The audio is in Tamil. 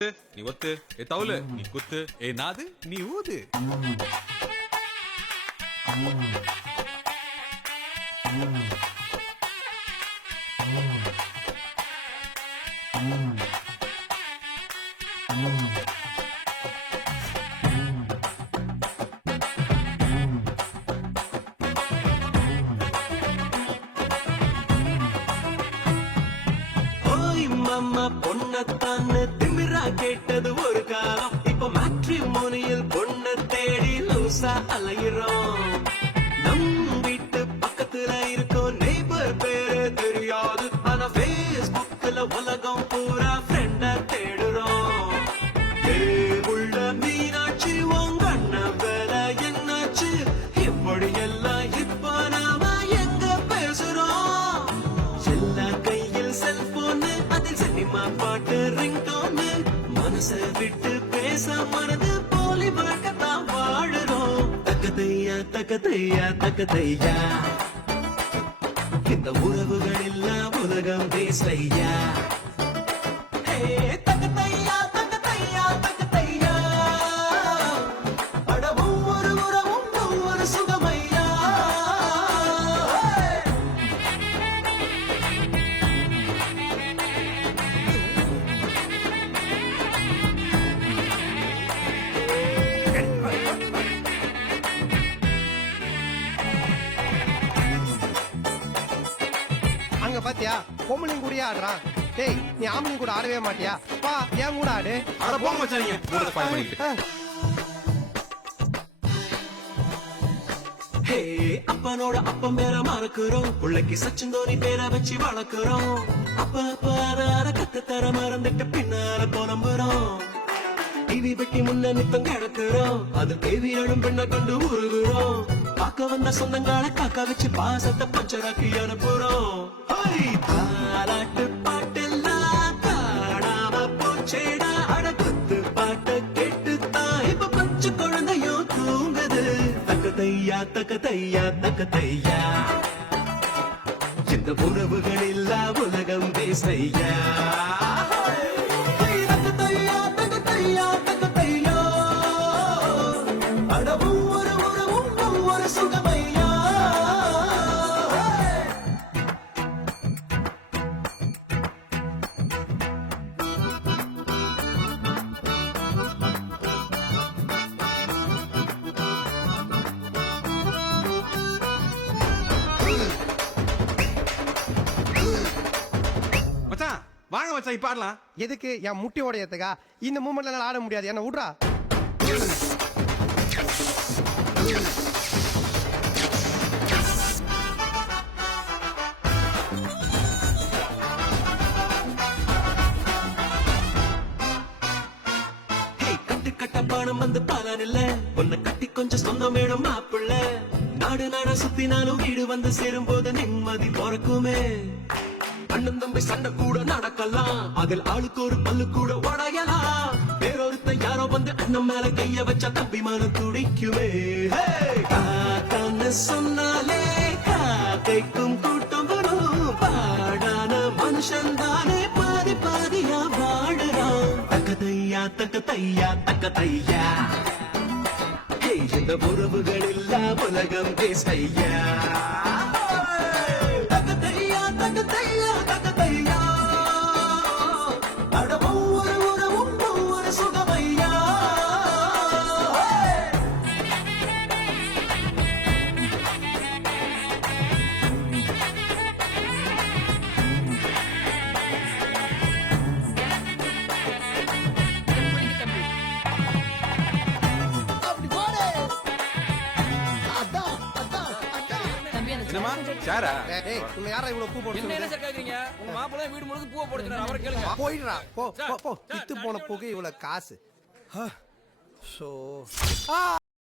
నీ ఒత్తు ఏ తౌలు నీ కుత్తు ఏ నాదు నీ ఊదు பொண்ணத்தான்னு திமிரா கேட்டது ஒரு காலம் இப்ப மேட்ரிமோனியல் பொண்ண தேடி லூசா அலையிறோம் நம் வீட்டு பக்கத்துல இருக்கோம் நெய்பர் பேரு தெரியாது ஆனா பேஸ்புக்ல உலகம் பூரா ஃப்ரெண்ட தேடுறோம் உள்ள மீனாட்சி உங்க அண்ணன் வேலை என்னாச்சு எப்படி எல்லாம் இப்ப நாம எங்க பேசுறோம் எல்லா கையில் செல்போனு அதில் சினிமா பாட்டு ரிங்டோனு மனச விட்டு பேச மறந்து போலி வழக்கத்தான் வாழுறோம் தக்கதையா தக்கதையா தக்கதையா இந்த உறவுகள் எல்லாம் உலகம் தேசையா தக்கதையா தக்கதையா தக்கதையா அட ஒவ்வொரு உறவும் ஒவ்வொரு சுகமையா அங்க பாத்தியா பொம்பளையும் கூட ஆடுறான். டேய் நீ ஆம்பளையும் கூட ஆடவே மாட்டியா? பா ஏன் கூட ஆடு. அட போங்க மச்சான் நீங்க மூணு பாய் பண்ணிட்டு ஹே அப்பனோட அப்பம் பேர மறக்கிறோம் பிள்ளைக்கு சச்சின் தோனி பேரை வச்சு வளர்க்கிறோம் அப்ப அப்ப கத்து தர மறந்துட்டு பின்னால புலம்புறோம் டிவி பெட்டி முன்ன நித்தம் கிடக்குறோம் அது தேவியாளும் பெண்ணை கண்டு உருகுறோம் பார்க்க வந்த சொந்தங்களை காக்க வச்சு பாசத்தை பச்சராக்கி அனுப்புறோம் பாராட்டு பாட்டெல்லாம் காணாம போச்சேடா அடக்குத்து பாட்ட கேட்டு தான் இப்ப பச்சை குழந்தையோ தூங்குது தக்கதையா தக்கதையா தக்கதையா இந்த உறவுகள் இல்லா உலகம் பேசையா தக்கதையா தக்கதையா தக்கதையா அட ஒவ்வொரு உறவும் ஒவ்வொரு சுகமையா மச்சான் வாங்க மச்சான் இப்ப ஆடலாம் எதுக்கு என் முட்டி உடையத்துக்கா? இந்த மூமெண்ட்ல என்னால ஆட முடியாது. என்ன விட்றா. கட்டு கட்ட பானம் வந்து பலன் இல்ல உன்னை கட்டி கொஞ்சம் சொந்தம் வேணும் மாப்பிள்ள நாடு நாட சுத்தினாலும் வீடு வந்து சேரும் போது நிம்மதி பிறக்குமே அண்ணன் தம்பி சண்டை கூட நடக்கலாம் அதில் ஆளுக்கு ஒரு பல்லு கூட உடையலாம் வேறொருத்த யாரோ வந்து அண்ணன் மேல கைய வச்சா தம்பி மனம் துடிக்குமே காக்கான்னு சொன்னாலே காக்கைக்கும் கூட்டம் வரும் பாடான மனுஷன் தானே பாதி பாதியா வாழுறான் தக்கதையா தக்கதையா தக்கதையா இந்த உறவுகள் இல்லா உலகம் பேசையா தக்கதையா தக்கதையா தக்கதையா அட ஒவ்வொரு உறவும் ஒவ்வொரு சுகமையா என்னமா சாரா டேய் உன்னை யாரா இவ்வளவு பூ போட்டு என்ன சார் கேக்குறீங்க உங்க மாப்பிள்ளை வீடு முழுக்க பூவை போடுறாரு அவரை கேளுங்க போயிடுறா. போ போ போ. வித்து போன பூக்கு இவ்வளவு காசு. சோ